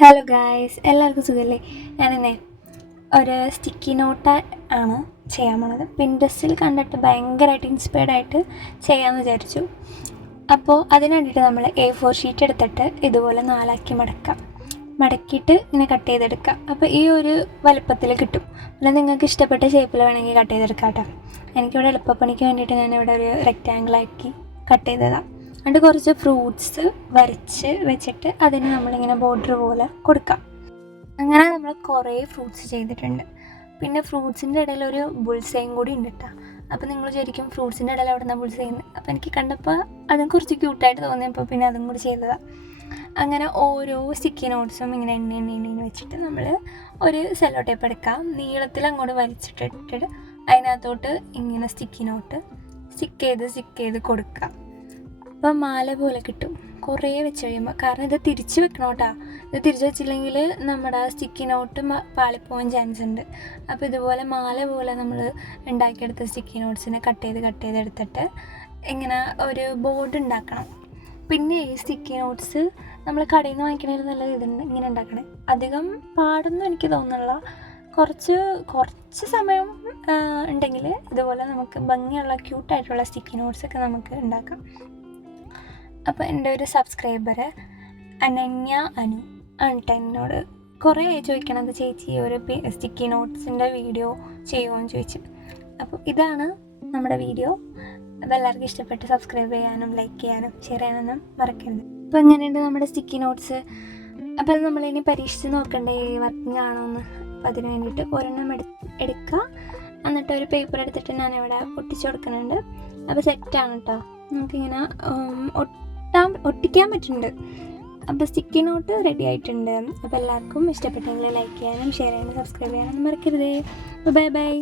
Hello guys, എല്ലാവർക്കും സുഖമല്ലേ? ഞാനിന്നേ ഒരു സ്റ്റിക്കി നോട്ട് ആണ് ചെയ്യാൻ പോണത്. പിൻട്രസ്റ്റിൽ കണ്ടിട്ട് ഭയങ്കരമായിട്ട് ഇൻസ്പയർഡ് ആയിട്ട് ചെയ്യാമെന്ന് വിചാരിച്ചു. അപ്പോൾ അതിന് വേണ്ടിയിട്ട് നമ്മൾ A4 ഷീറ്റ് എടുത്തിട്ട് ഇതുപോലെ 4 മടക്കിയിട്ട് ഇങ്ങനെ കട്ട് ചെയ്തെടുക്കുക. അപ്പോൾ ഈ ഒരു വലുപ്പത്തിൽ കിട്ടും. അല്ല, നിങ്ങൾക്ക് ഇഷ്ടപ്പെട്ട ഷേപ്പിൽ വേണമെങ്കിൽ കട്ട് ചെയ്തെടുക്കാം കേട്ടോ. എനിക്കിവിടെ എളുപ്പപ്പണിക്ക് വേണ്ടിയിട്ട് ഞാനിവിടെ ഒരു റെക്റ്റാങ്കിളാക്കി കട്ട് ചെയ്തതാണ്. എന്നിട്ട് കുറച്ച് ഫ്രൂട്ട്സ് വരച്ച് വെച്ചിട്ട് അതിന് നമ്മളിങ്ങനെ ബോർഡർ പോലെ കൊടുക്കാം. അങ്ങനെ നമ്മൾ കുറേ ഫ്രൂട്ട്സ് ചെയ്തിട്ടുണ്ട്. പിന്നെ ഫ്രൂട്ട്സിൻ്റെ ഇടയിൽ ഒരു ബുൾസൈയും കൂടി ഉണ്ട് കേട്ടോ. അപ്പോൾ നിങ്ങൾ വിചാരിക്കും ഫ്രൂട്ട്സിൻ്റെ ഇടയിൽ എവിടെ നിന്നാണ് ബുൾസൈന്ന്. അപ്പോൾ എനിക്ക് കണ്ടപ്പോൾ അതും കുറച്ച് ക്യൂട്ടായിട്ട് തോന്നിയപ്പോൾ പിന്നെ അതും കൂടി ചെയ്തതാണ്. അങ്ങനെ ഓരോ സ്റ്റിക്കി നോട്ട്സും ഇങ്ങനെ എണ്ണ വെച്ചിട്ട് നമ്മൾ ഒരു സെല്ലോ ടേപ്പ് എടുക്കാം. നീളത്തിൽ അങ്ങോട്ട് വലിച്ചിട്ടിട്ട് അതിനകത്തോട്ട് ഇങ്ങനെ സ്റ്റിക്കി നോട്ട് സ്റ്റിക്ക് ചെയ്ത് കൊടുക്കാം. അപ്പോൾ മാല പോലെ കിട്ടും കുറേ വെച്ച് കഴിയുമ്പോൾ. കാരണം ഇത് തിരിച്ച് വെക്കണം കേട്ടോ. ഇത് തിരിച്ച് വെച്ചില്ലെങ്കിൽ നമ്മുടെ സ്റ്റിക്കി നോട്ട് പാളിപ്പോവാൻ ചാൻസ് ഉണ്ട്. അപ്പോൾ ഇതുപോലെ മാല പോലെ നമ്മൾ ഉണ്ടാക്കിയെടുത്ത സ്റ്റിക്കി നോട്ട്സിനെ കട്ട് ചെയ്തെടുത്തിട്ട് ഇങ്ങനെ ഒരു ബോർഡ് ഉണ്ടാക്കണം. പിന്നെ ഈ സ്റ്റിക്കി നോട്ട്സ് നമ്മൾ കടയിൽ നിന്ന് വാങ്ങിക്കണതിൽ നല്ല ഇതുണ്ട് ഇങ്ങനെ ഉണ്ടാക്കണേ. അധികം പാടൊന്നും എനിക്ക് തോന്നുന്നില്ല. കുറച്ച് സമയം ഉണ്ടെങ്കിൽ ഇതുപോലെ നമുക്ക് ഭംഗിയുള്ള ക്യൂട്ടായിട്ടുള്ള സ്റ്റിക്കി നോട്ട്സൊക്കെ നമുക്ക് ഉണ്ടാക്കാം. അപ്പോൾ എൻ്റെ ഒരു സബ്സ്ക്രൈബർ അനന്യ അനു ആണ് എന്നോട് കുറേ ചോദിക്കണത്, ചേച്ചി ഒരു സ്റ്റിക്കി നോട്ട്സിൻ്റെ വീഡിയോ ചെയ്യുമോ എന്ന് ചോദിച്ചു. അപ്പോൾ ഇതാണ് നമ്മുടെ വീഡിയോ. അപ്പോൾ എല്ലാവർക്കും ഇഷ്ടപ്പെട്ട് സബ്സ്ക്രൈബ് ചെയ്യാനും ലൈക്ക് ചെയ്യാനും ഷെയർ ചെയ്യാനൊന്നും മറക്കരുത്. അപ്പോൾ എങ്ങനെയുണ്ട് നമ്മുടെ സ്റ്റിക്കി നോട്ട്സ്? അപ്പോൾ അത് നമ്മളിനി പരീക്ഷിച്ച് നോക്കണ്ടേ വർക്കിംഗ് ആണോ എന്ന്. അപ്പോൾ അതിന് വേണ്ടിയിട്ട് ഒരെണ്ണം എടുക്കുക. എന്നിട്ട് ഒരു പേപ്പർ എടുത്തിട്ട് ഞാനിവിടെ ഒട്ടിച്ചു കൊടുക്കുന്നുണ്ട്. അപ്പോൾ സെറ്റാണ് കേട്ടോ. നമുക്കിങ്ങനെ ഒട്ടിക്കാൻ പറ്റുന്നുണ്ട്. അപ്പോൾ സ്റ്റിക്കി നോട്ട് റെഡി ആയിട്ടുണ്ട്. അപ്പോൾ എല്ലാവർക്കും ഇഷ്ടപ്പെട്ടെങ്കിൽ ലൈക്ക് ചെയ്യാനും ഷെയർ ചെയ്യാനും സബ്സ്ക്രൈബ് ചെയ്യാനും മറക്കരുത്. ബൈ.